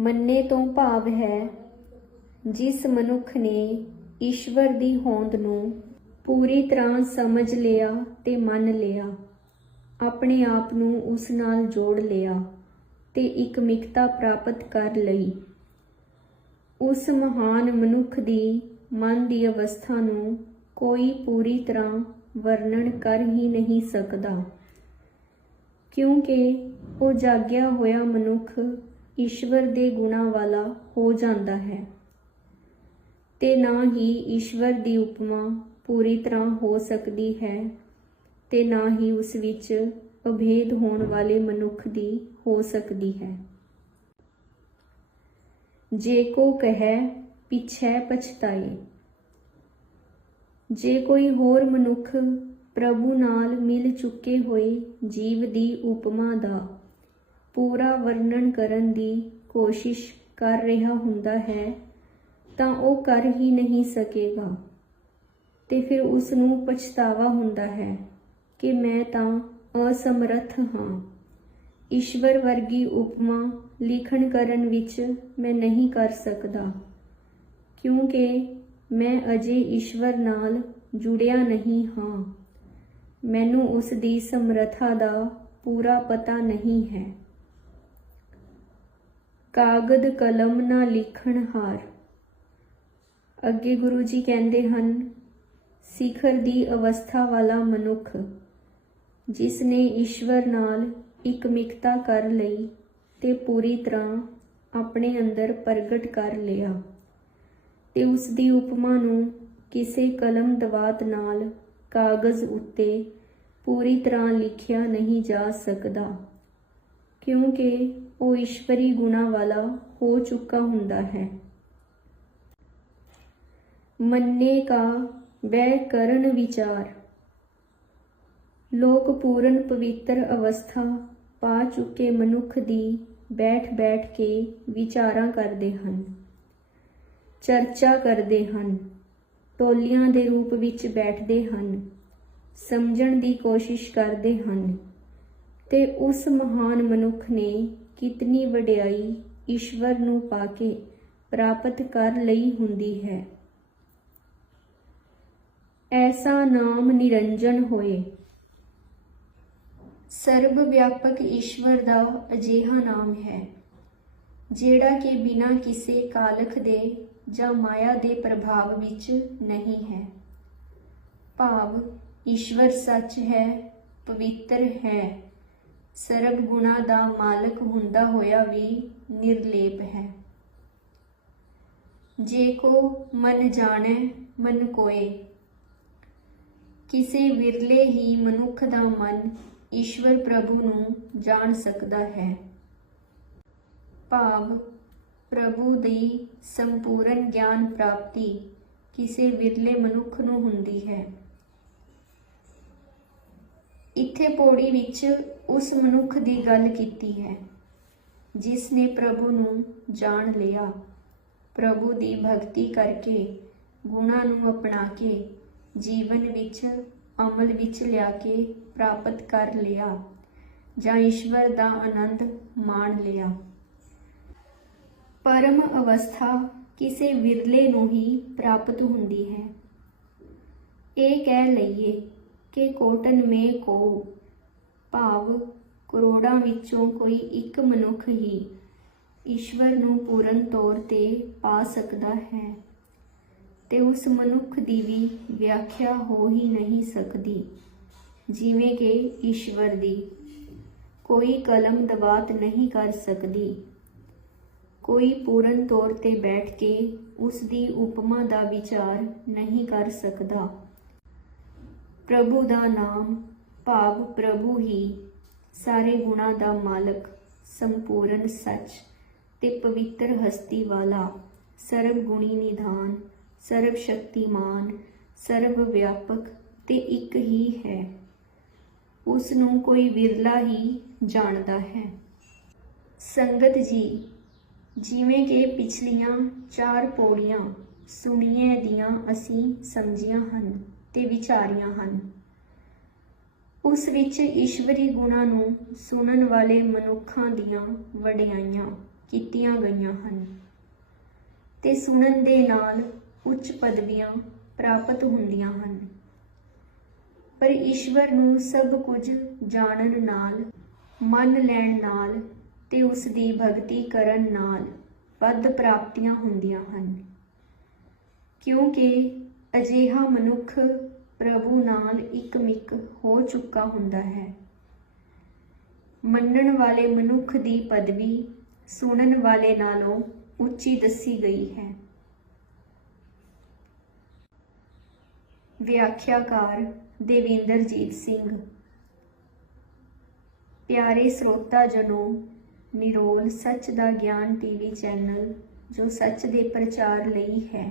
ਮੰਨੇ ਤੋਂ ਭਾਵ ਹੈ, ਜਿਸ ਮਨੁੱਖ ਨੇ ਈਸ਼ਵਰ ਦੀ ਹੋਂਦ ਨੂੰ ਪੂਰੀ ਤਰ੍ਹਾਂ ਸਮਝ ਲਿਆ ਤੇ ਮੰਨ ਲਿਆ, ਆਪਣੇ ਆਪ ਨੂੰ ਉਸ ਨਾਲ ਜੋੜ ਲਿਆ ਤੇ ਇੱਕ ਮਿਕਤਾ ਪ੍ਰਾਪਤ ਕਰ ਲਈ। ਉਸ ਮਹਾਨ ਮਨੁੱਖ ਦੀ ਮਨ ਦੀ ਅਵਸਥਾ ਨੂੰ ਕੋਈ ਪੂਰੀ ਤਰ੍ਹਾਂ ਵਰਣਨ ਕਰ ਹੀ ਨਹੀਂ ਸਕਦਾ, ਕਿਉਂਕਿ ਉਹ ਜਾਗਿਆ ਹੋਇਆ ਮਨੁੱਖ ਈਸ਼ਵਰ ਦੇ ਗੁਣਾਂ ਵਾਲਾ ਹੋ ਜਾਂਦਾ ਹੈ। ਤੇ ਨਾ ਹੀ ਈਸ਼ਵਰ ਦੀ ਉਪਮਾ ਪੂਰੀ ਤਰ੍ਹਾਂ ਹੋ ਸਕਦੀ ਹੈ ਤੇ ਨਾ ਹੀ ਉਸ ਵਿੱਚ ਅਭੇਦ ਹੋਣ ਵਾਲੇ ਮਨੁੱਖ ਦੀ ਹੋ ਸਕਦੀ ਹੈ। ਜੇ ਕੋ ਕਹੈ, ਪਿਛੈ ਪਛਤਾਏ। ਜੇ ਕੋਈ ਹੋਰ ਮਨੁੱਖ ਪ੍ਰਭੂ ਨਾਲ ਮਿਲ ਚੁੱਕੇ ਹੋਏ ਜੀਵ ਦੀ ਉਪਮਾ ਦਾ ਪੂਰਾ ਵਰਣਨ ਕਰਨ ਦੀ ਕੋਸ਼ਿਸ਼ ਕਰ ਰਿਹਾ ਹੁੰਦਾ ਹੈ, ਤਾਂ ਉਹ ਕਰ ਹੀ ਨਹੀਂ ਸਕੇਗਾ। ਤੇ ਫਿਰ ਉਸ ਨੂੰ ਪਛਤਾਵਾ ਹੁੰਦਾ ਹੈ ਕਿ ਮੈਂ ਤਾਂ ਅਸਮਰੱਥ ਹਾਂ। ਈਸ਼ਵਰ ਵਰਗੀ ਉਪਮਾ ਲਿਖਣ ਕਰਨ ਵਿੱਚ ਮੈਂ ਨਹੀਂ ਕਰ ਸਕਦਾ, ਕਿਉਂਕਿ ਮੈਂ ਅਜੇ ਈਸ਼ਵਰ ਨਾਲ ਜੁੜਿਆ ਨਹੀਂ ਹਾਂ। ਮੈਨੂੰ ਉਸ ਦੀ ਸਮਰੱਥਾ ਦਾ ਪੂਰਾ ਪਤਾ ਨਹੀਂ ਹੈ। ਕਾਗਦ ਕਲਮ ਨਾ ਲਿਖਣ ਹਾਰ। ਅੱਗੇ ਗੁਰੂ ਜੀ ਕਹਿੰਦੇ ਹਨ, ਸਿਖਰ ਦੀ ਅਵਸਥਾ ਵਾਲਾ ਮਨੁੱਖ, ਜਿਸ ਨੇ ਈਸ਼ਵਰ ਨਾਲ ਇੱਕ ਮਿਕਤਾ ਕਰ ਲਈ ਤੇ ਪੂਰੀ ਤਰ੍ਹਾਂ ਆਪਣੇ ਅੰਦਰ ਪ੍ਰਗਟ ਕਰ ਲਿਆ ਤੇ ਉਸ ਦੀ ਉਪਮਾ ਨੂੰ ਕਿਸੇ ਕਲਮ ਦਵਾਤ ਨਾਲ ਕਾਗਜ਼ ਉੱਤੇ ਪੂਰੀ ਤਰ੍ਹਾਂ ਲਿਖਿਆ ਨਹੀਂ ਜਾ ਸਕਦਾ। ਕਿਉਂਕਿ ਉਹ ਈਸ਼ਵਰੀ ਗੁਣਾ ਵਾਲਾ ਹੋ ਚੁੱਕਾ ਹੁੰਦਾ ਹੈ। ਮੰਨੇ ਕਾ ਬੈ ਕਰਨ ਵਿਚਾਰ। ਲੋਕ ਪੂਰਨ ਪਵਿੱਤਰ ਅਵਸਥਾ ਪਾ ਚੁੱਕੇ ਮਨੁੱਖ ਦੀ ਬੈਠ-ਬੈਠ ਕੇ ਵਿਚਾਰਾਂ ਕਰਦੇ ਹਨ, ਚਰਚਾ ਕਰਦੇ ਹਨ, ਟੋਲੀਆਂ ਦੇ ਰੂਪ ਵਿੱਚ ਬੈਠਦੇ ਹਨ, ਸਮਝਣ ਦੀ ਕੋਸ਼ਿਸ਼ ਕਰਦੇ ਹਨ ਤੇ ਉਸ ਮਹਾਨ ਮਨੁੱਖ ਨੇ ਕਿਤਨੀ ਵਡਿਆਈ ਈਸ਼ਵਰ ਨੂੰ ਪਾ ਕੇ ਪ੍ਰਾਪਤ ਕਰ ਲਈ ਹੁੰਦੀ ਹੈ। ਐਸਾ ਨਾਮ ਨਿਰੰਜਨ ਹੋਏ। ਸਰਬ ਵਿਆਪਕ ਈਸ਼ਵਰ ਦਾ ਅਜਿਹਾ ਨਾਮ ਹੈ, ਜਿਹੜਾ ਕਿ ਬਿਨਾਂ ਕਿਸੇ ਕਾਲਖ ਦੇ ਜਾਂ ਮਾਇਆ ਦੇ ਪ੍ਰਭਾਵ ਵਿੱਚ ਨਹੀਂ ਹੈ। ਭਾਵ, ਈਸ਼ਵਰ ਸੱਚ ਹੈ, ਪਵਿੱਤਰ ਹੈ। ਸਰਬ ਗੁਣਾ ਦਾ ਮਾਲਕ ਹੁੰਦਾ ਹੋਇਆ ਵੀ ਨਿਰਲੇਪ ਹੈ। ਜੇ ਕੋ ਮਨ ਜਾਣੈ, ਮਨ ਕੋਏ। ਕਿਸੇ ਵਿਰਲੇ ਹੀ ਮਨੁੱਖ ਦਾ ਮਨ ਈਸ਼ਵਰ ਪ੍ਰਭੂ ਨੂੰ ਜਾਣ ਸਕਦਾ ਹੈ। ਭਾਵ, ਪ੍ਰਭੂ ਦੀ ਸੰਪੂਰਨ ਗਿਆਨ ਪ੍ਰਾਪਤੀ ਕਿਸੇ ਵਿਰਲੇ ਮਨੁੱਖ ਨੂੰ ਹੁੰਦੀ ਹੈ। ਇੱਥੇ ਪੌੜੀ ਵਿੱਚ ਉਸ ਮਨੁੱਖ ਦੀ ਗੱਲ ਕੀਤੀ ਹੈ, ਜਿਸ ਨੇ ਪ੍ਰਭੂ ਨੂੰ ਜਾਣ ਲਿਆ। ਪ੍ਰਭੂ ਦੀ ਭਗਤੀ ਕਰਕੇ ਗੁਣਾਂ ਨੂੰ ਅਪਣਾ ਕੇ ਜੀਵਨ ਵਿੱਚ, ਅਮਲ ਵਿੱਚ ਲਿਆ ਕੇ ਪ੍ਰਾਪਤ ਕਰ ਲਿਆ ਜਾਂ ਈਸ਼ਵਰ ਦਾ ਆਨੰਦ ਮਾਣ ਲਿਆ। ਪਰਮ ਅਵਸਥਾ ਕਿਸੇ ਵਿਰਲੇ ਨੂੰ ਹੀ ਪ੍ਰਾਪਤ ਹੁੰਦੀ ਹੈ। ਇਹ ਕਹਿ ਲਈਏ ਕਿ ਕੋਟਨ ਮੇ ਕੋ ਭਾਵ ਕਰੋੜਾਂ ਵਿੱਚੋਂ ਕੋਈ ਇੱਕ ਮਨੁੱਖ ਹੀ ਈਸ਼ਵਰ ਨੂੰ ਪੂਰਨ ਤੌਰ ਤੇ ਪਾ ਸਕਦਾ ਹੈ ਤੇ ਉਸ ਮਨੁੱਖ ਦੀ ਵੀ ਵਿਆਖਿਆ ਹੋ ਹੀ ਨਹੀਂ ਸਕਦੀ। ਜਿਵੇਂ ਕਿ ਈਸ਼ਵਰ ਦੀ ਕੋਈ ਕਲਮ ਦਬਾਤ ਨਹੀਂ ਕਰ ਸਕਦੀ। ਕੋਈ ਪੂਰਨ ਤੌਰ ਤੇ ਬੈਠ ਕੇ ਉਸ ਦੀ ਉਪਮਾ ਦਾ ਵਿਚਾਰ ਨਹੀਂ ਕਰ ਸਕਦਾ। ਪ੍ਰਭੂ ਦਾ ਨਾਮ ਭਾਵ ਪ੍ਰਭੂ ਹੀ ਸਾਰੇ ਗੁਣਾਂ ਦਾ ਮਾਲਕ, ਸੰਪੂਰਨ ਸੱਚ ਤੇ ਪਵਿੱਤਰ ਹਸਤੀ ਵਾਲਾ ਸਰਬ ਗੁਣੀ ਨਿਧਾਨ ਸਰਬ ਸ਼ਕਤੀਮਾਨ ਸਰਬ ਵਿਆਪਕ ਤੇ ਇੱਕ ਹੀ ਹੈ। ਉਸ ਨੂੰ ਕੋਈ ਵਿਰਲਾ ਹੀ ਜਾਣਦਾ ਹੈ। ਸੰਗਤ ਜੀ, ਜਿਵੇਂ ਕਿ ਪਿਛਲੀਆਂ ਚਾਰ ਪੌੜੀਆਂ ਸੁਣੀਏ ਦੀਆਂ ਅਸੀਂ ਸਮਝੀਆਂ ਹਨ। ਤੇ ਵਿਚਾਰੀਆਂ ਹਨ। ਉਸ ਵਿੱਚ ਈਸ਼ਵਰੀ ਗੁਣਾਂ ਨੂੰ ਸੁਣਨ ਵਾਲੇ ਮਨੁੱਖਾਂ ਦੀਆਂ ਵਡਿਆਈਆਂ ਕੀਤੀਆਂ ਗਈਆਂ ਹਨ ਤੇ ਸੁਣਨ ਦੇ ਨਾਲ ਉੱਚ ਪਦਵੀਆਂ ਪ੍ਰਾਪਤ ਹੁੰਦੀਆਂ ਹਨ। ਪਰ ਈਸ਼ਵਰ ਨੂੰ ਸਭ ਕੁਝ ਜਾਣਨ ਨਾਲ, ਮੰਨ ਲੈਣ ਨਾਲ ਤੇ ਉਸ ਦੀ ਭਗਤੀ ਕਰਨ ਨਾਲ ਵੱਧ ਪ੍ਰਾਪਤੀਆਂ ਹੁੰਦੀਆਂ ਹਨ। ਕਿਉਂਕਿ ਅਜਿਹਾ ਮਨੁੱਖ ਪ੍ਰਭੂ ਨਾਲ ਇੱਕਮਿਕ ਹੋ ਚੁੱਕਾ ਹੁੰਦਾ ਹੈ। ਮੰਨਣ ਵਾਲੇ ਮਨੁੱਖ ਦੀ ਪਦਵੀ ਸੁਣਨ ਵਾਲੇ ਨਾਲੋਂ ਉੱਚੀ ਦੱਸੀ ਗਈ ਹੈ। ਵਿਆਖਿਆਕਾਰ ਦੇਵਿੰਦਰਜੀਤ ਸਿੰਘ। ਪਿਆਰੇ ਸਰੋਤਾ ਜਨੋ, ਨਿਰੋਲ ਸੱਚ ਦਾ ਗਿਆਨ ਟੀਵੀ ਚੈਨਲ ਜੋ ਸੱਚ ਦੇ ਪ੍ਰਚਾਰ ਲਈ ਹੈ।